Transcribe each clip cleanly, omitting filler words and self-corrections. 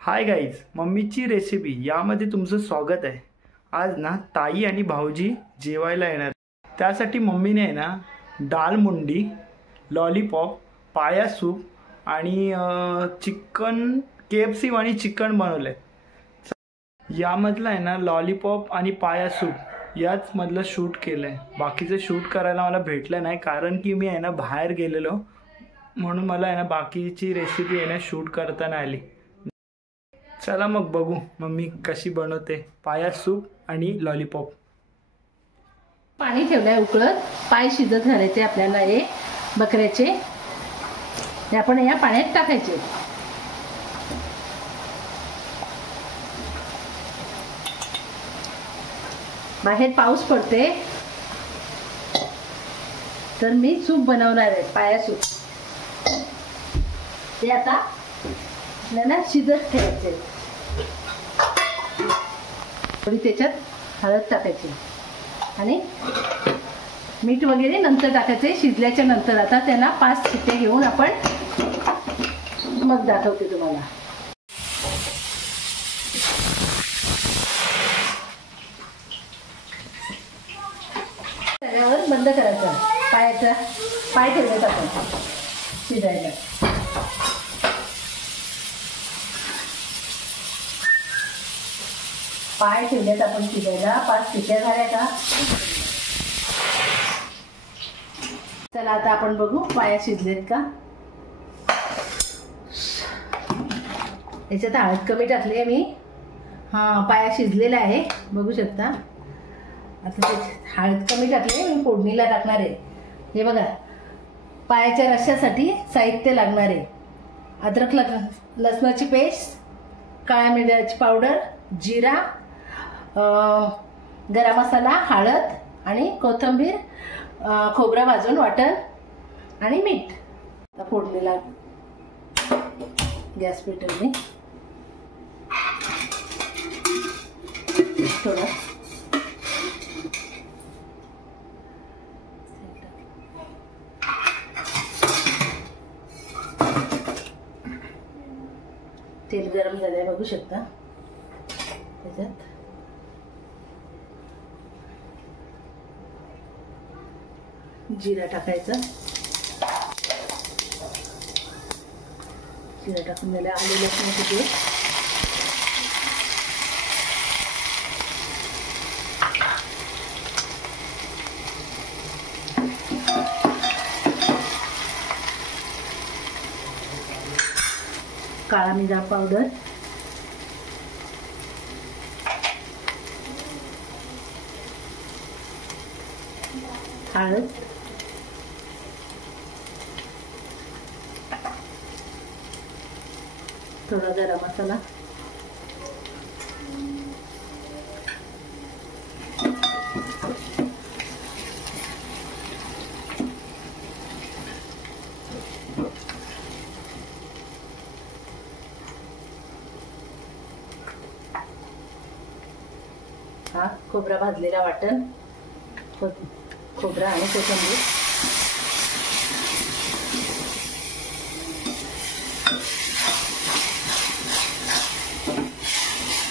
Hi guys, मम्मीची recipe यामध्ये तुमचं स्वागत आहे। आज ना ताई आणि भाऊजी जेवायला येणार, त्यासाठी मम्मीने आहे ना दाल मुंडी, लॉलीपॉप, पाया सूप आणि चिकन KFC आणि चिकन बनवले। यामधलं आहे ना लॉलीपॉप आणि पाया सूप याच मधलं शूट केलं आहे। बाकीचं शूट करायला मला भेटलं नाही, कारण की मी आहे ना बाहेर गेलेलो, म्हणून मला आहे ना बाकीची रेसिपी आहे ना शूट करता नाही आली। चला मग बघू मम्मी कशी बनवते पाया सूप आणि लॉलीपॉप। पाणी ठेवलंय उकळत, पाय शिजत घालायचे आपल्याला हे बकऱ्याचे। हे आपण या पाण्यात टाकायचे। बाहेर पाऊस पडते, तर मी सूप बनवणार आहे, पाया सूप। ते आता आपल्याला शिजत ठेवायचे। थोडी त्याच्यात हळद टाकायची आणि मीठ वगैरे नंतर टाकायचे शिजल्याच्या नंतर। आता त्यांना 5 शिट्टे घेऊन आपण मग दाखवते तुम्हाला। तव्यावर बंद करायचा, पाय ठेवायचा आपण शिजायला। पाय ठेवलेत आपण शिजायला, 5 शिट्ट्या झाल्या का? चला आता आपण बघू पाया शिजलेत का। याच्यात हळद कमी टाकली मी। पाया शिजलेला आहे, बघू शकता। आता त्याच्यात हळद कमी टाकली, मी फोडणीला टाकणार आहे। हे बघा, पायाच्या रश्श्यासाठी साहित्य लागणार आहे: अद्रक लसणाची पेस्ट, काळ्या मिऱ्याची पावडर, जिरा, गरम मसाला, हळद आणि कोथिंबीर, खोबरं भाजून वाटण आणि मीठ। आता फोडणीला गॅस पेटवली, थोडं तेल गरम झालंय, बघू शकता। त्याच्यात जिरा टाकायचा, जिरा टाकून दिला, आले लसणाची पेस्ट, काळा मिरा पावडर, हळद, थोडा गरम मसाला, खोबरा भाजलेला वाटण, खोबरा आणि कोथिंबीर,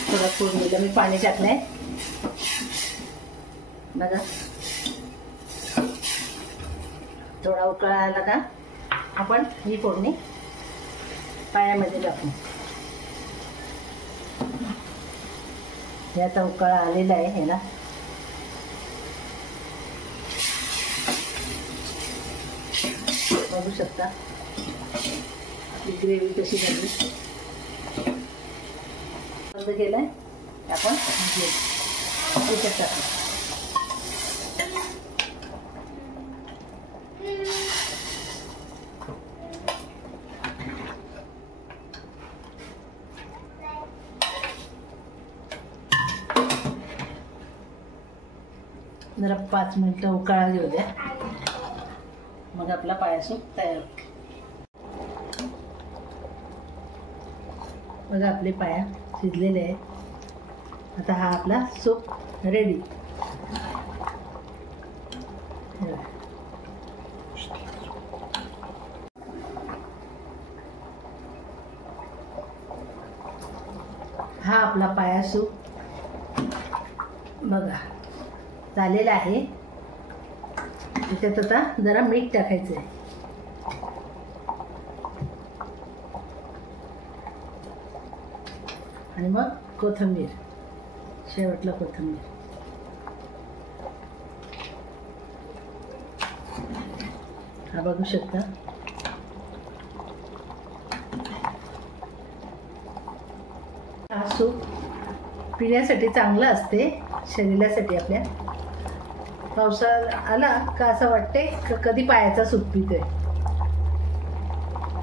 थोडा फोडणीला मी पाणी टाकलंय बघा। थोडा उकळा आला का आपण ही फोडणी पायामध्ये टाकू। याचा उकळा आलेला आहे ह्याला। बघू शकता आपली ग्रेव्ही कशी झाली। बंद केलंय, आपण त्याच्यात टाकू। जरा 5 मिनिटं उकळा घेऊ द्या, मग आपला पाया सूप तयार होईल। बघा आपले पाया शिजलेले आहेत। आता हा आपला सूप रेडी। हा आपला पाया सूप बघा झालेला आहे. त्याच्यात आता जरा मीठ टाकायचं आहे. आणि मग कोथिंबीर, शेवटला कोथिंबीर. हा बघू शकता. हा सूप पिण्यासाठी चांगला असते, शरीरासाठी आपल्या. पावसाळा आला का असं वाटते कधी पायाचा सूप पितोय.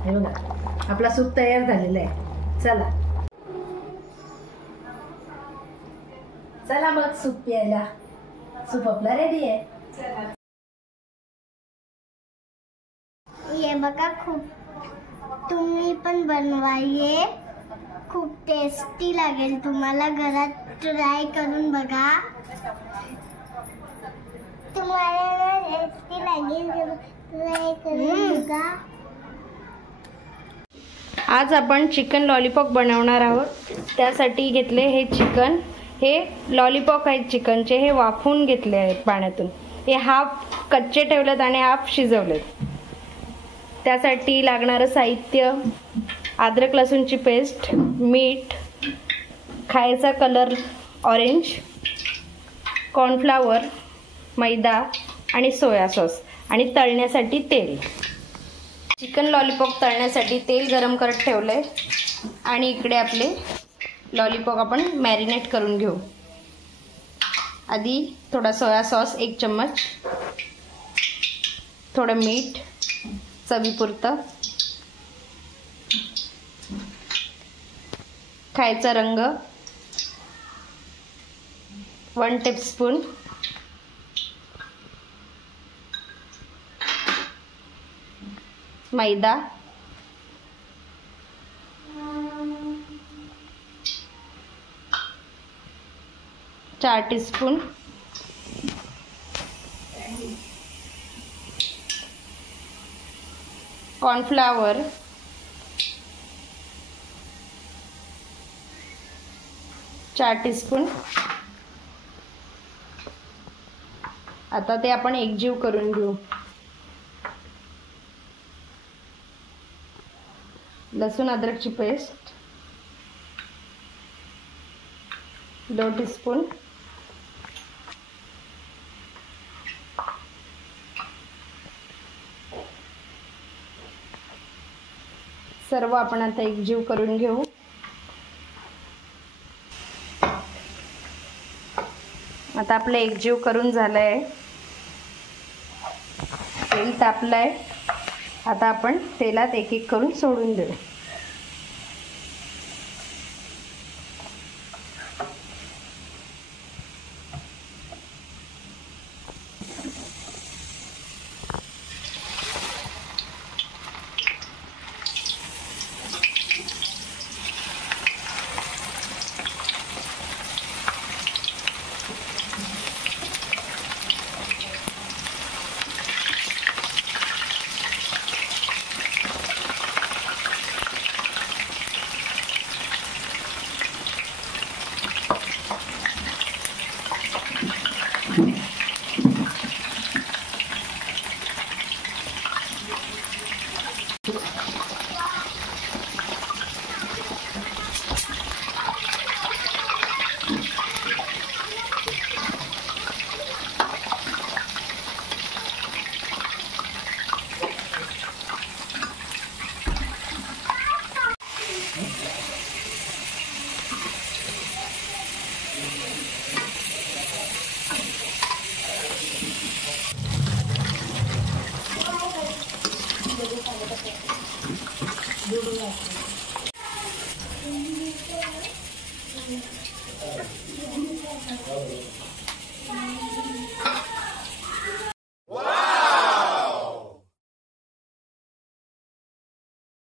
हे बघा आपला सूप तयार झालेला आहे. चला चला मग सूप प्यायला. सूप आपला रेडी आहे. ये बघा, खूप तुम्ही पण बनवाये, खूप टेस्टी लागेल. तुम्हाला घरात ट्राय करून बघा. तुम्हाला टेस्टी लागेल, ट्राय करून बघा. आज आपण चिकन लॉलीपॉप बनवणार आहोत. त्यासाठी घेतले हे चिकन. हे लॉलीपॉप आहेत चिकनचे. हे वाफवून घेतले आहेत पाण्यातून. हे हाफ कच्चे ठेवलेत आणि हाफ शिजवलेत. त्यासाठी लागणारं साहित्य: अद्रक लसूणची पेस्ट, मीठ, खायचा कलर ऑरेंज, कॉर्नफ्लावर, मैदा आणि सोया सॉस आणि तळण्यासाठी तेल. चिकन लॉलीपॉप तळण्यासाठी तेल गरम करत ठेवलंय आणि इकडे आपले लॉलीपॉप आपण मॅरिनेट करून घेऊ. आधी थोडा सोया सॉस 1 चम्मच, थोडं मीठ चवीपुरतं, खायचा रंग 1 टीस्पून, मैदा, चार टीस्पून, कॉर्नफ्लावर, चार टीस्पून. आता ते आपण एकजीव करून घेऊ. लसूण अद्रकची पेस्ट 2 टीस्पून, सर्व आपण आता एकजीव करून घेऊ. आता आपलं एकजीव करून झालंय. तेल तापलंय. आता आपण तेलात एक एक करून सोडून देऊ.